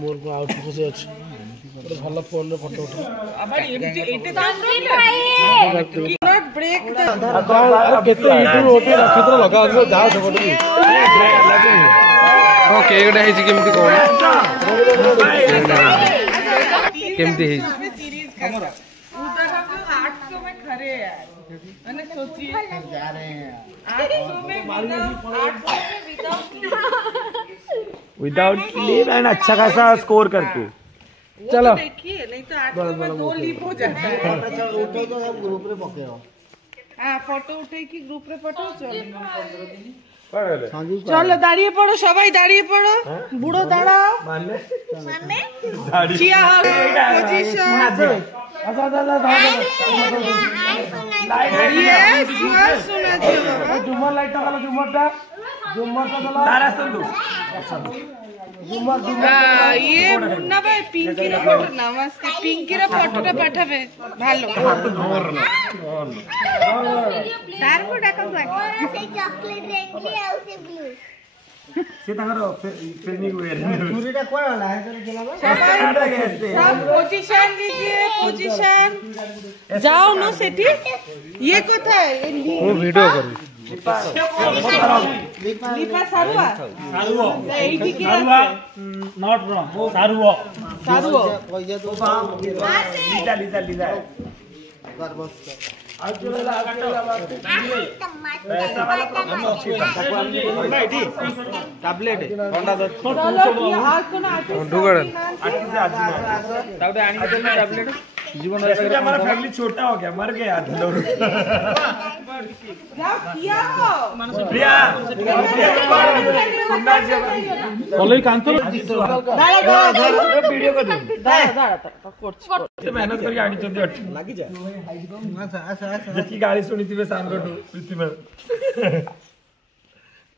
मोर को आउट से अछि ଗୋଟେ ଭଲ ଫୋନ୍ ରେ ଫଟୋ ଉଠା ଆবার ଏମିତି ଏଇଟେ ନଟ୍ ବ୍ରେକ୍ କେତେ ଇଟୁ ଓଟି ନକ୍ଷତ୍ର ଲଗା ଅଛି ଯାହା ସେପଟେ ହଁ କେକଟା ହେଇଛି କେମିତି କଣ କେମିତି ହେଇଛି उधर हम लोग 800 में खड़े हैं यार मैंने सोचिए जा रहे हैं 800 में विदाउट स्लीप एंड अच्छा खासा स्कोर करके चलो देखिए नहीं तो 800 में 2 लीप हो जाता है फोटो तो आप ग्रुप रे पकेओ हां फोटो उठे की ग्रुप रे फोटो चलो दाड़िए पड़ो सबाई दाड़िए पड़ो बुड़ो दाड़ाओ मानने चिया पोजीशन सुना झुमर लाइट वाला झुमरटा सारा सुन दो झुमर ये मुन्ना भाई पिंकी रे फोटो नमस्ते पिंकी रे फोटोटा पाठाबे ভালো तार को डाका से चॉकलेट रेंगली आउ से ब्लू से ताकर फिल्मिंग वेयर पूरीटा कोन वाला है करे गेला सब पोजीशन लीजिए पोजीशन जाओ नो सेठी ये कोথায় वो वीडियो कर लिपा सारुआ एइटी के नॉट रॉन्ग सारुओ सारुओ पैसा तो लीजा लीजा लीजा कर बस पैसा वाला टैबलेट ठंडा दो चलो आज को ना ढुगड़ आटी से आज ताउडे आनी देना टैबलेट जीवन में हमारा फैमिली छोटा हो गया मर गया लोग जाओ किया हो प्रिया सुनना जी कॉलेज कांतो वीडियो को दे दाड़ा मेहनत करके आनी चंदी लागी जा जिसकी गाड़ी सुनी थी वे सांगो प्रीति में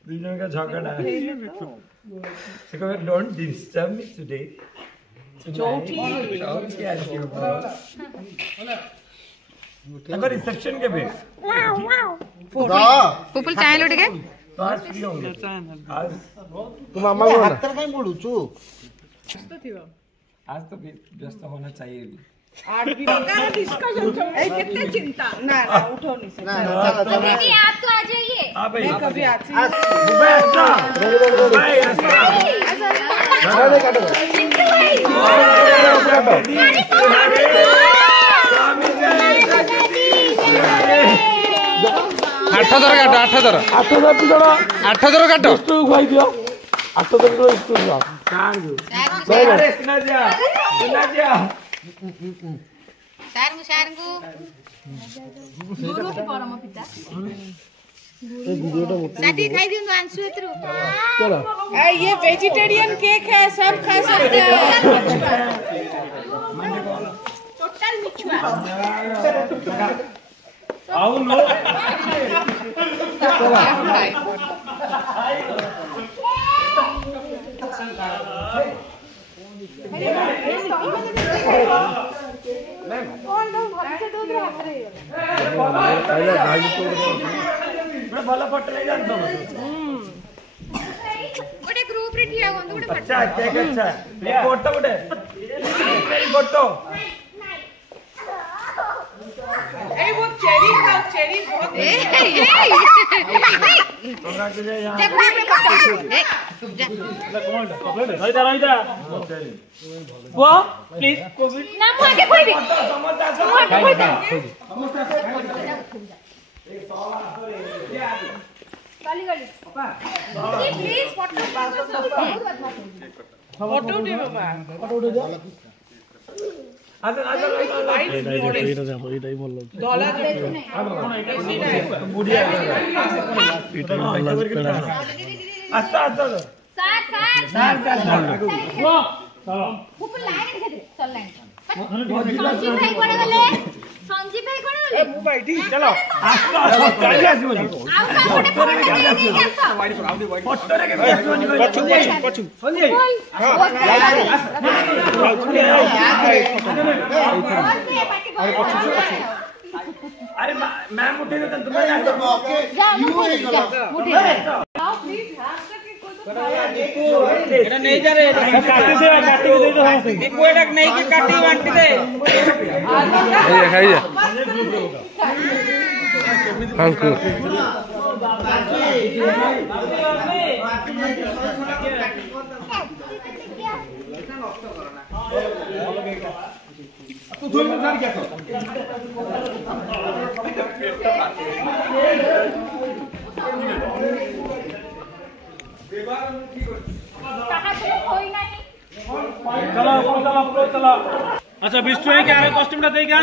दूसरे का झगड़ा है से कहो डोंट डिस्टर्ब मी टुडे चौथी अगर रिसेप्शन के पे पुपुल चाय लो ठीक तो आज फ्री होंगे आज तू मामा को हाथ काई बोलुचू आज तो व्यस्त होना चाहिए भी 8 भी डिस्कशन ए कितने चिंता ना उठो नहीं से ना चलो दीदी आप तो आ जाइए हां भाई कभी आती नहीं काटो आठ थर काटो तू खाई दियो 8 थर को स्कूल जा अरे सुना जा सारंगु गुरु की परम पिता ए वीडियोटा मोटी साथी खाई दियो आंसू एतरु चलो ये वेजिटेरियन केक है सब खा सकते हैं टोटल मिचुआ आओ नो भला फोटो ले जानतो गोटे ग्रुप रे ठिया होंदो गोटे अच्छा केक अच्छा फोटो गोटे मेरी फोटो ए वो चेरी खाओ चेरी बहुत वो प्लीज कोविड ना मु आगे कोई भी गाली गाली प्लीज फोटो दे बाबा आज ଏଇଟା ଭଲ डॉलर बुढ़िया अच्छा अच्छा साथ पुपुल लाइन के चल लाइन संजीव भाई कोड़े गले संजीव भाई कोड़े गले मु बैठी चलो आस्ता गाड़ी आसी बोली फोटो रे के पछु संजय अरे मैम उठे तो तुम्हें ओके यू है गला प्लीज हाथ तक कोई तो এটা নেই যা রে কাটি দে দীপু এটা নেই কি কাটি বান্টি দে খাই যা হাঙ্কু तू धोई में झाड़ क्या कर चला अच्छा बिस्टू है क्या कॉस्ट्यूम दे क्या